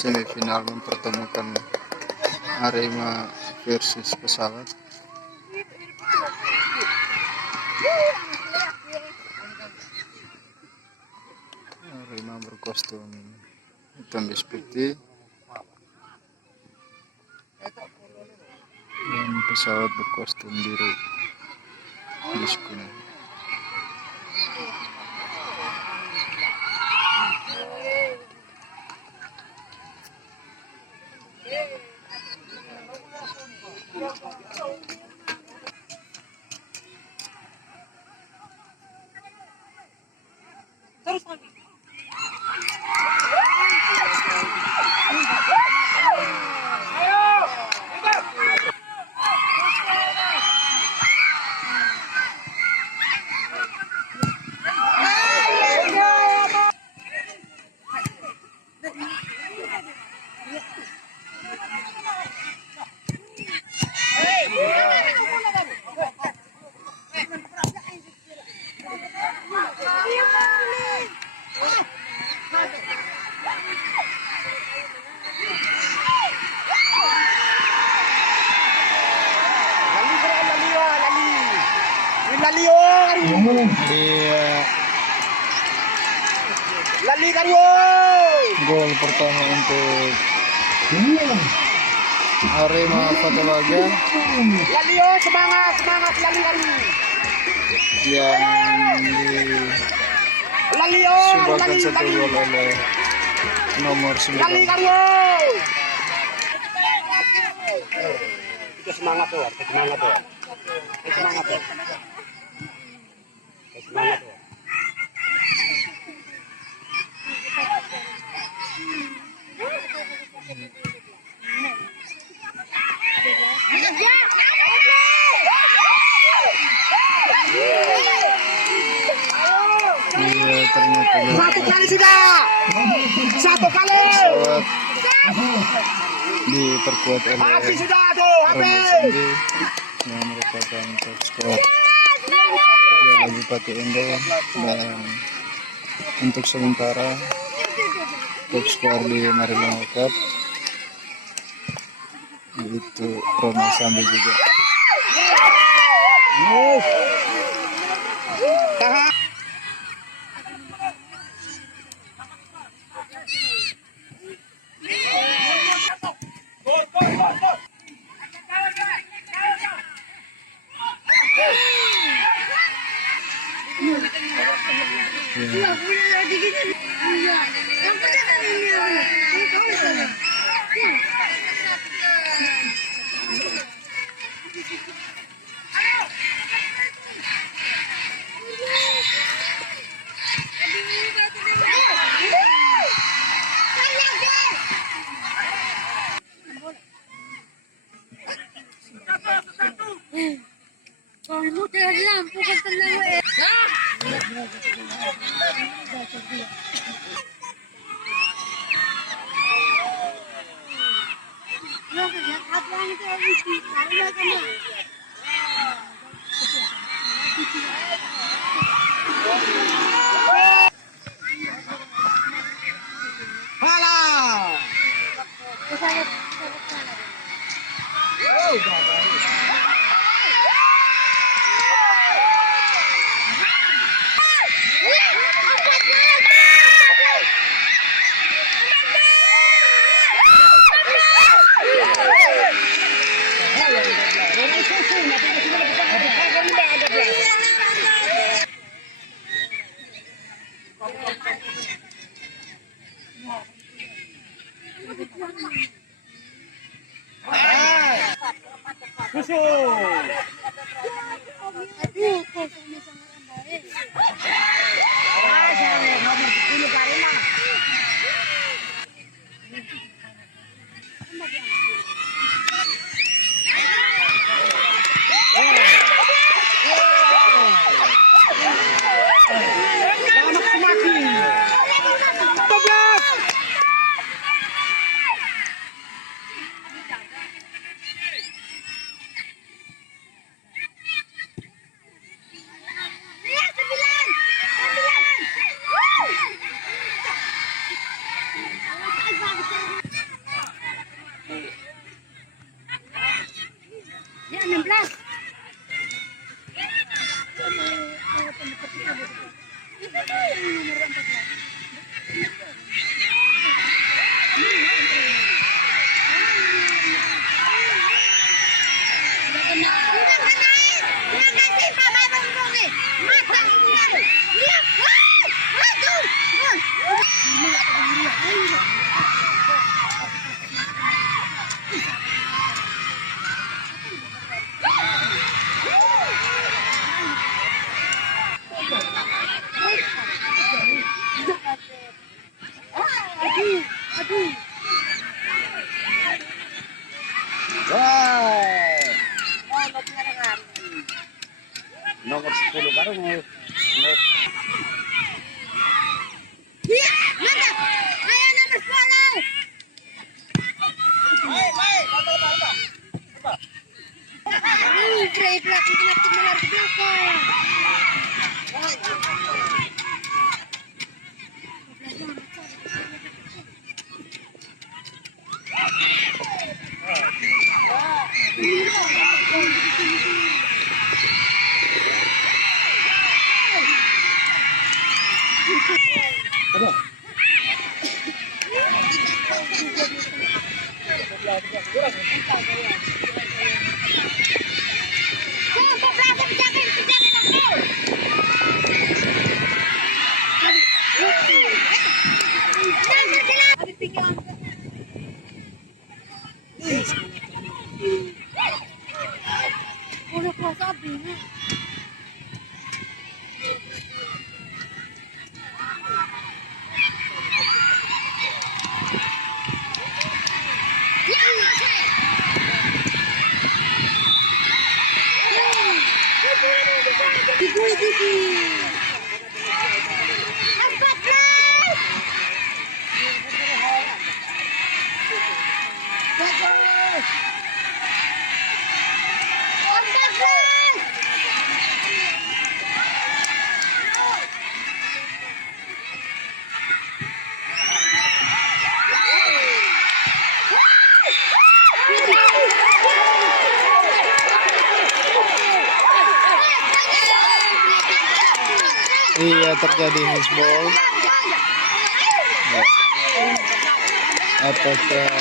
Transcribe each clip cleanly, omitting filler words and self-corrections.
Semifinal mempertemukan Arema versus Pesawat. Arema berkostum hitam putih dan Pesawat berkostum biru kuning. Terus lagi. Lali Karyo. Gol pertama untuk Arema Fatalaga. Lalio, semangat Lali. Yang Lalio, disumbangkan satu gol oleh nomor 9. Lali Karyo. Kita semangat tuh. Iya, ternyata Satu kali sudah. Pesawat diperkuat oleh Habis sudah tuh, Romo habis. Sandi yang merupakan top skor Piala Bupati Endo, dan untuk sementara top skor di Marilongo Cup yaitu Romo Sandi juga. Kamu dari lampu kan tenang eh. Aduh, kok sama-sama baik. Wow. Nomor 10 baru mau. Iya, mantap. Ayo nomor 10. Break lagi kena melar ke belakang. Udah kuasa apinya. Iya, terjadi handball. Ya. Apakah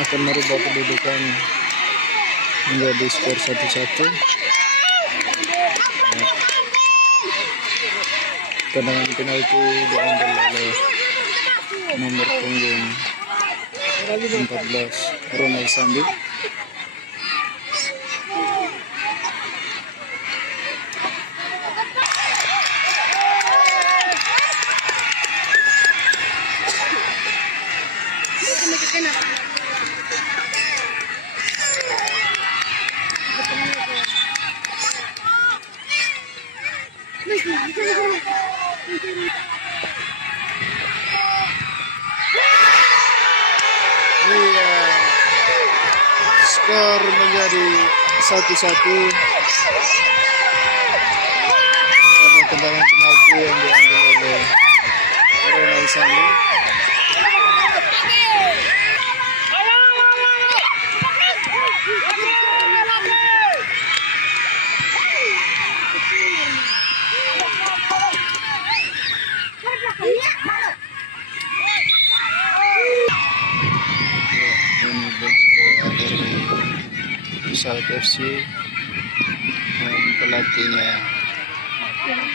akan merubah kedudukan menjadi skor 1-1? Ya. Tendangan penalti diambil oleh nomor punggung 14 Ronald Sandi. Iya, skor menjadi 1-1 karena tendangan penalti yang diambil oleh Ronald Sandi. Ini dari South FC dan pelatihnya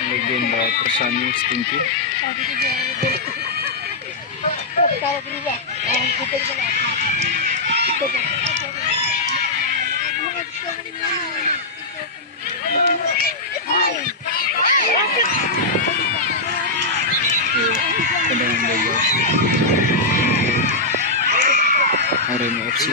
legenda Persani Stinky. Tendangan bebas Arema FC.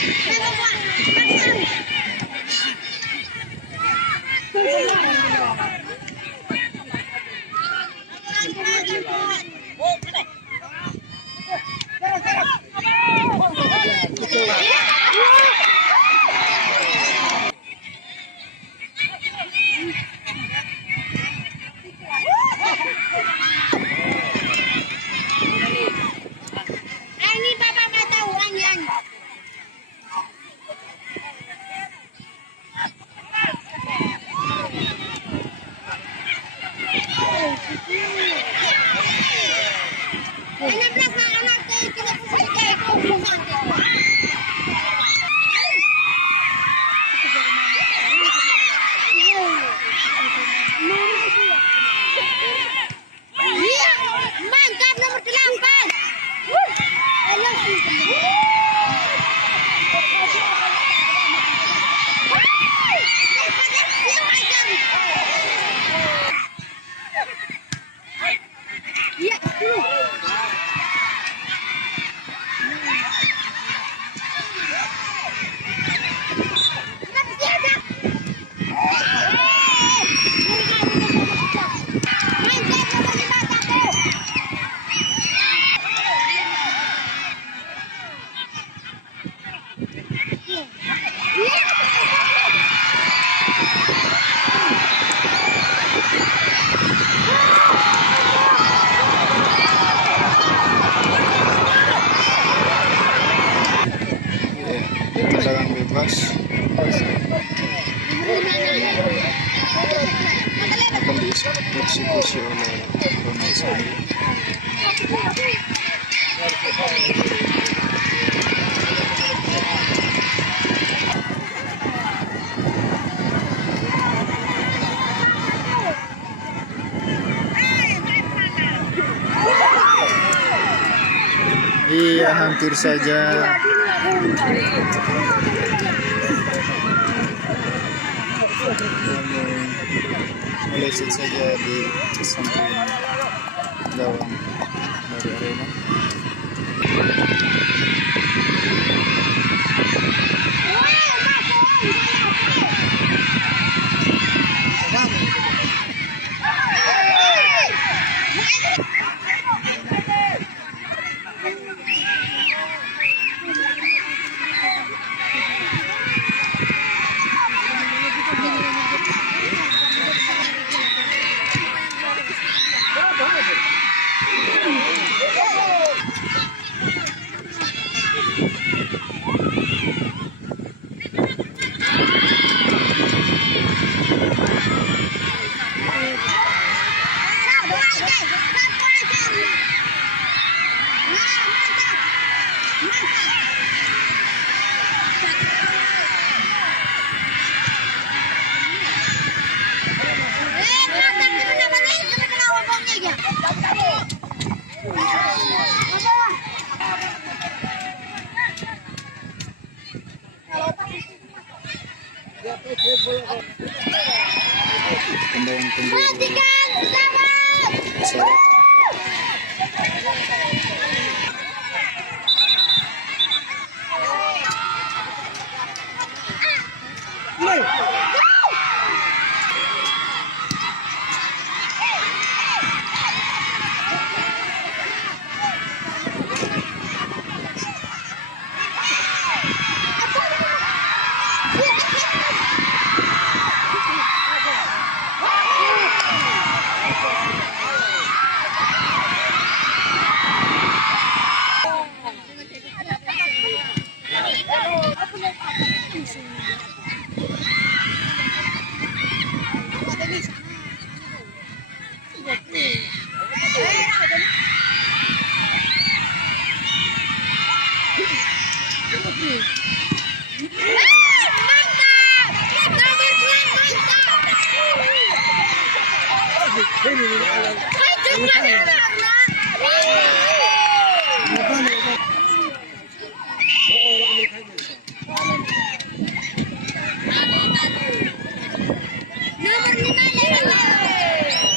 Ini Bapak nggak tahu yang ini belakang anak tuh kita pusing kayak kubusan. Iya, mantap nomor 8. Halo, iya, Tendangan bebas akan dieksekusi oleh Ronald Sandi. Iya, hampir saja. Meleset saja di samping gawang dari Arema. Tendangan pemburu.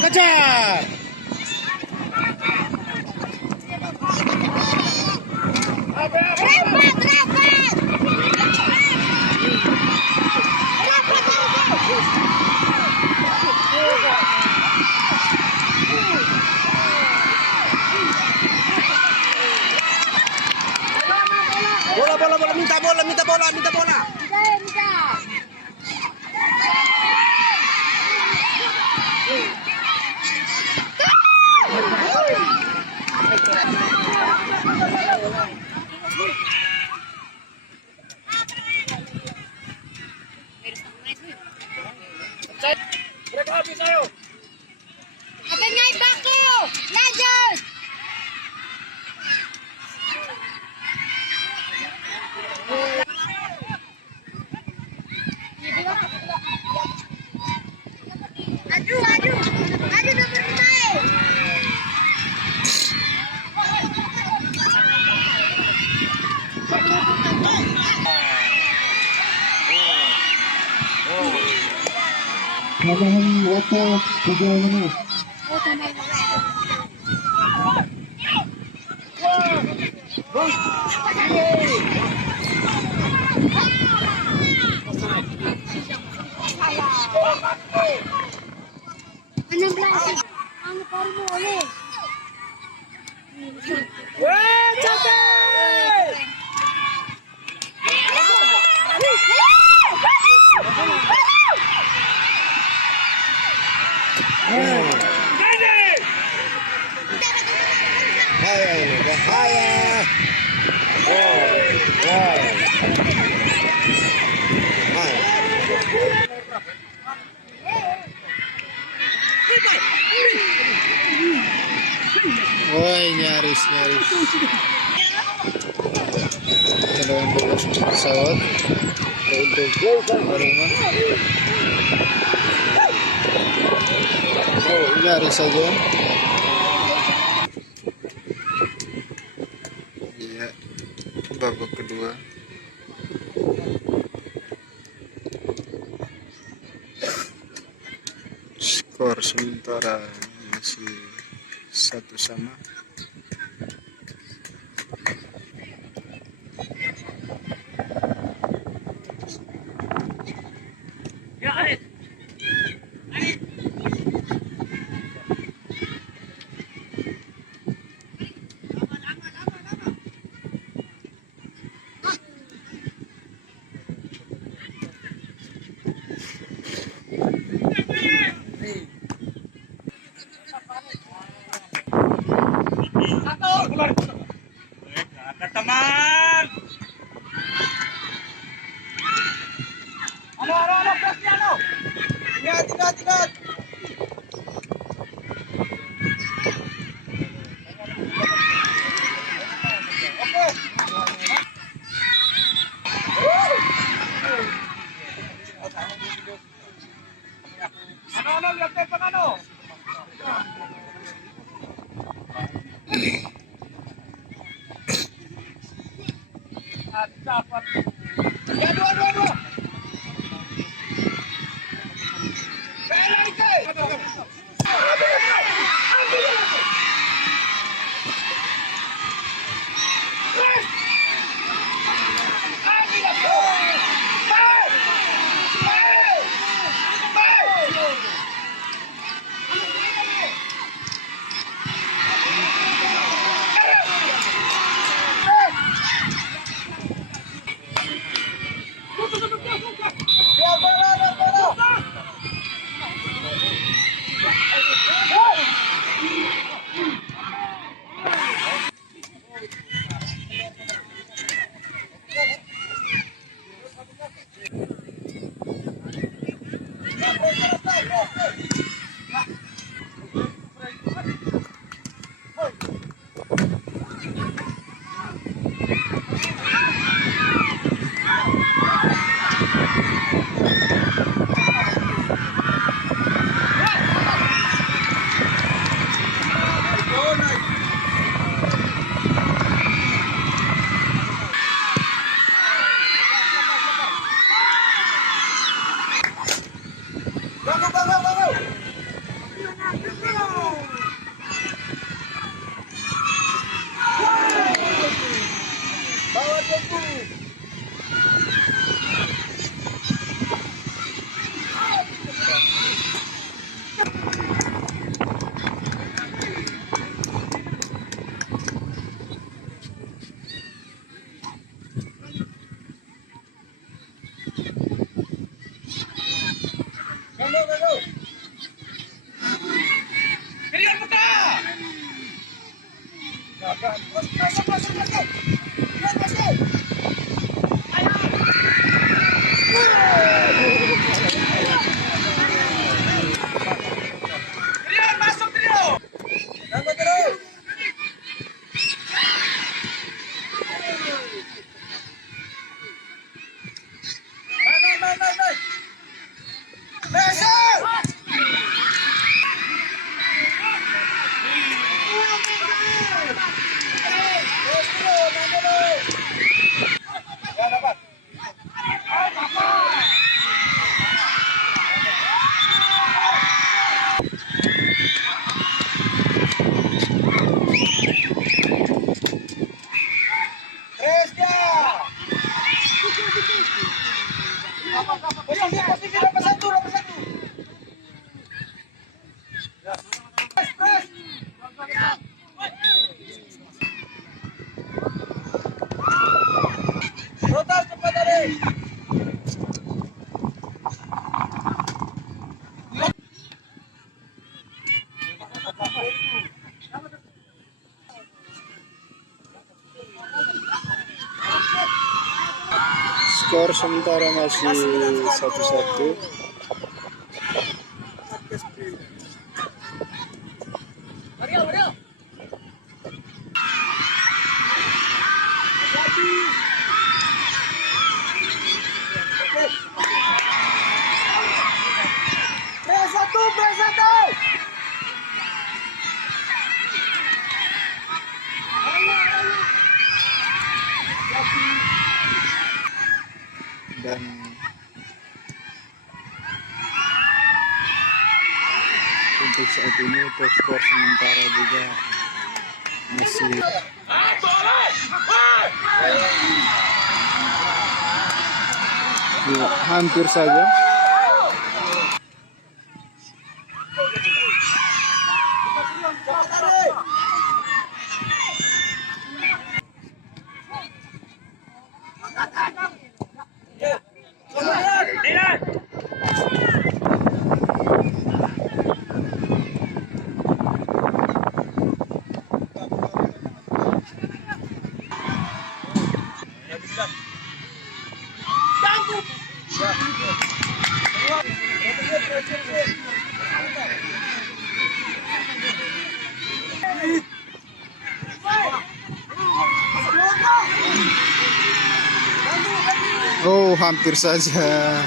Kejar! Rapat! Bola, bola, bola, minta bola, minta bola, minta bola. Abang naik baki yo. Lanjut. Aduh, aduh. Aduh, nomor 5. Tambahan waktu 3 menit. Oh, tambah. Anong klase? Ang parmo ulit. Bahaya. Woi, nyaris. Dalawang bola pesawat untuk Arema. Oh, nyaris saja. Iya, babak kedua. Skor sementara masih 1-1. Teman. Halo, presnya halo. Ingat. Ano, lihat telepon ano. Dapat. Ya, dua. Posisi nomor satu, nomor satu. Press. Total cepat tadi. Skor sementara masih 1-1. Press satu, press satu. Dan untuk saat ini untuk skor sementara juga masih ya, hampir saja. Oh, hampir saja.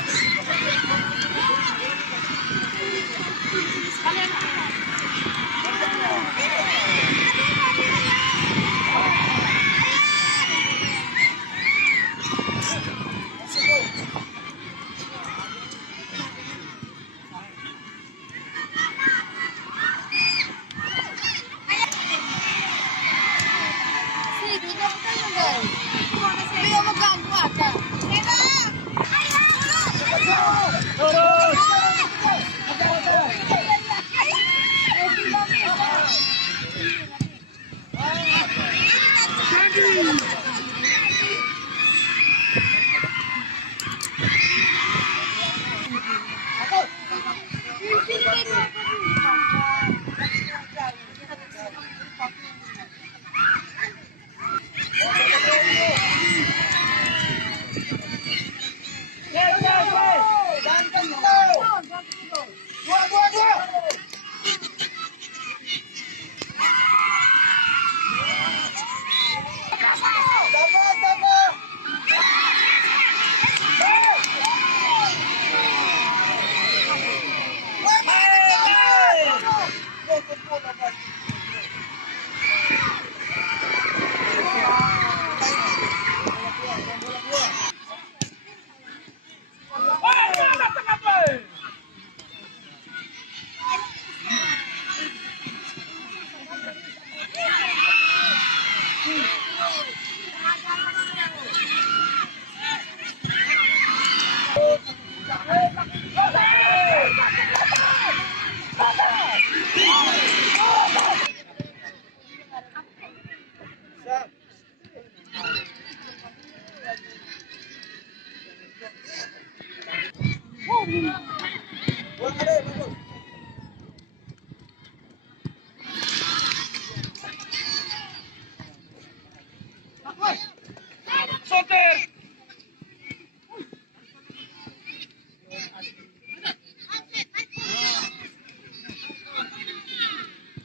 Soter.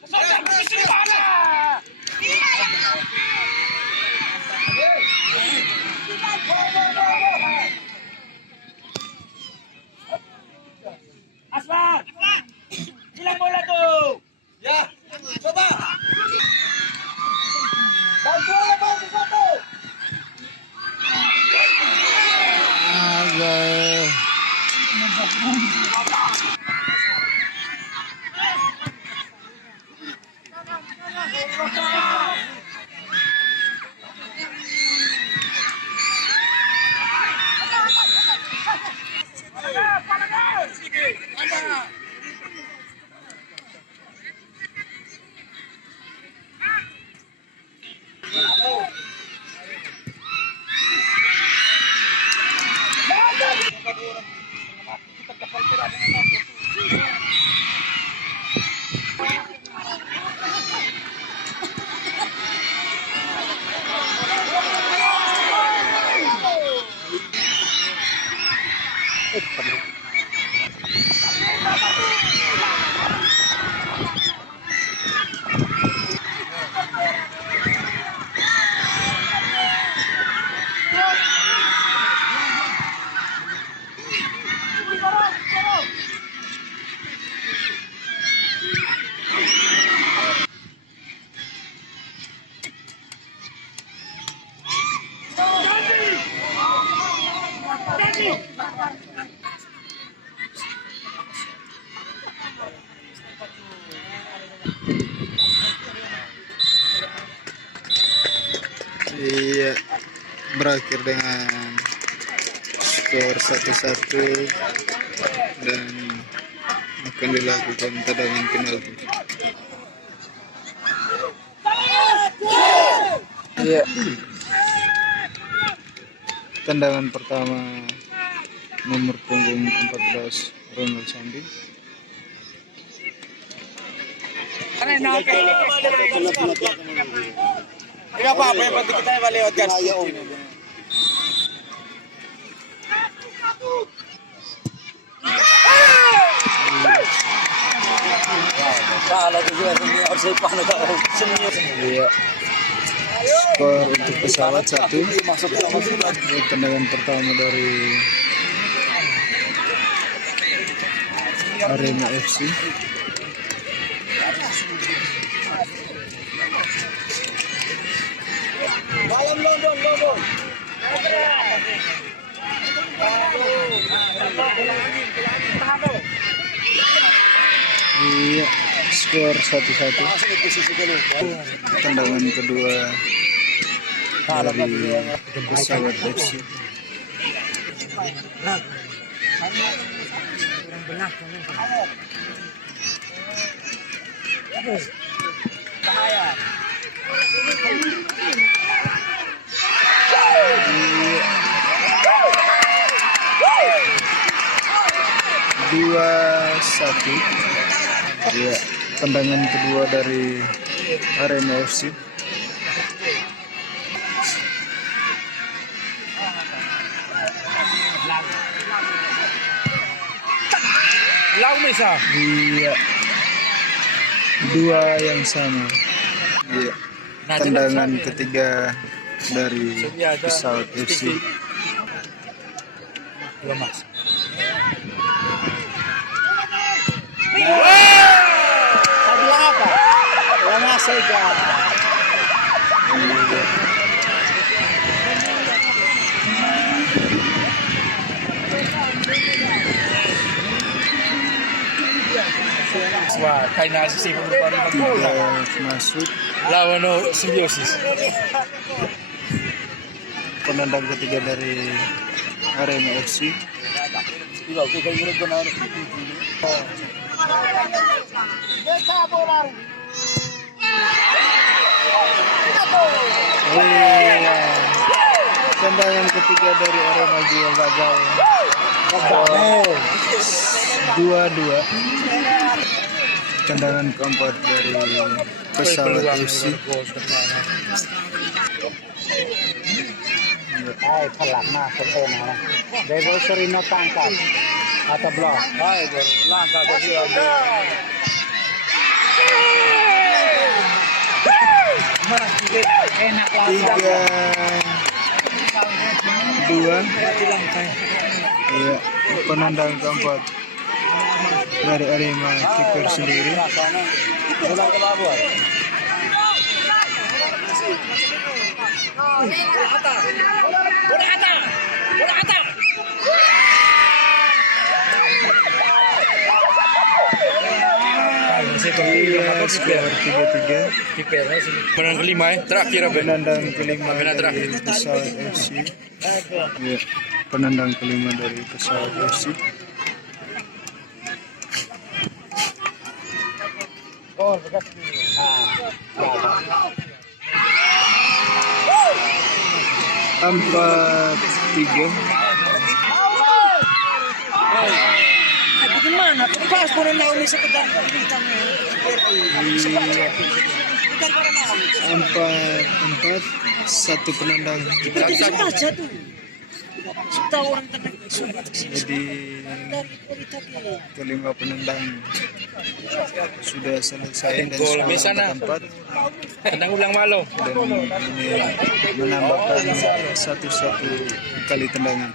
Soter, posisi di mana? Aslan. Hilang bola tuh. Ya, coba. Bantu bola, bantu satu. Iya, berakhir dengan skor 1-1 dan akan dilakukan tendangan penalti. Iya. Tendangan pertama nomor punggung 14 Ronald Sandi. Tidak apa-apa, yang penting kita lewatkan. Iya. Skor untuk pesawat 1. Ini tendangan pertama dari Arema FC. Iya, skor 1-1. Tendangan kedua dari pesawat FC. Dua satu. Ya, tendangan kedua dari Arema FC. Iya, dua yang sama. Iya, tendangan ketiga dari pesawat FC. Wah, kayak nasi sih baru Masuk. lawan simbiosis. Penendang ketiga dari Arema FC. Tendangan ketiga dari Arema juga gagal. 2-2. Tendangan keempat dari pesawat FC. Hai, pelak na sempurna. Devo serino tangkap atau blok. Hai, langkah dari Enak 3-2. Iya, penendang keempat dari Arema kiper sendiri. Pulang ke Babur. Iya, skor 3-3. Penendang kelima ya, terakhir apa? Penendang kelima Penendang dari terakhir. pesawat FC. Iya, penendang kelima dari pesawat FC. Empat tiga. Gimana? Pas penendang ini sekedar Empat satu penendang. Tahu orang tenang. Jadi kelima penendang sudah selesai dan Gol skor di sana. 4-4 Tenang ulang malu. dan ini menambahkan satu kali tendangan.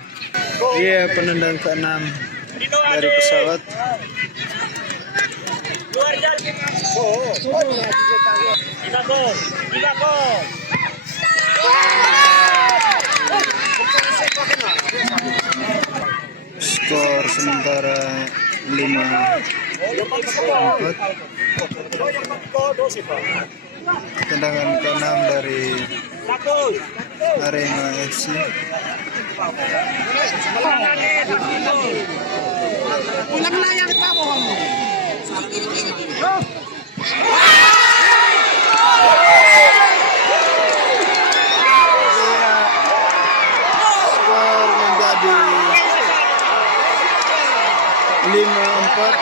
Iya, penendang ke-6 dari pesawat. Skor sementara 5-4. Tendangan ke-6 dari Arema FC. Skor menjadi 5-4.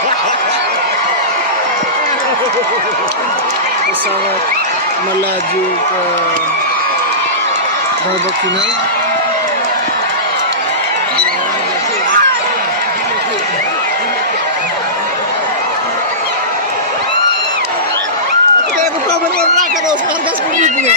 Pesawat melaju ke babak final. Kita berkabar olahraga dong, harga 10.000 ya.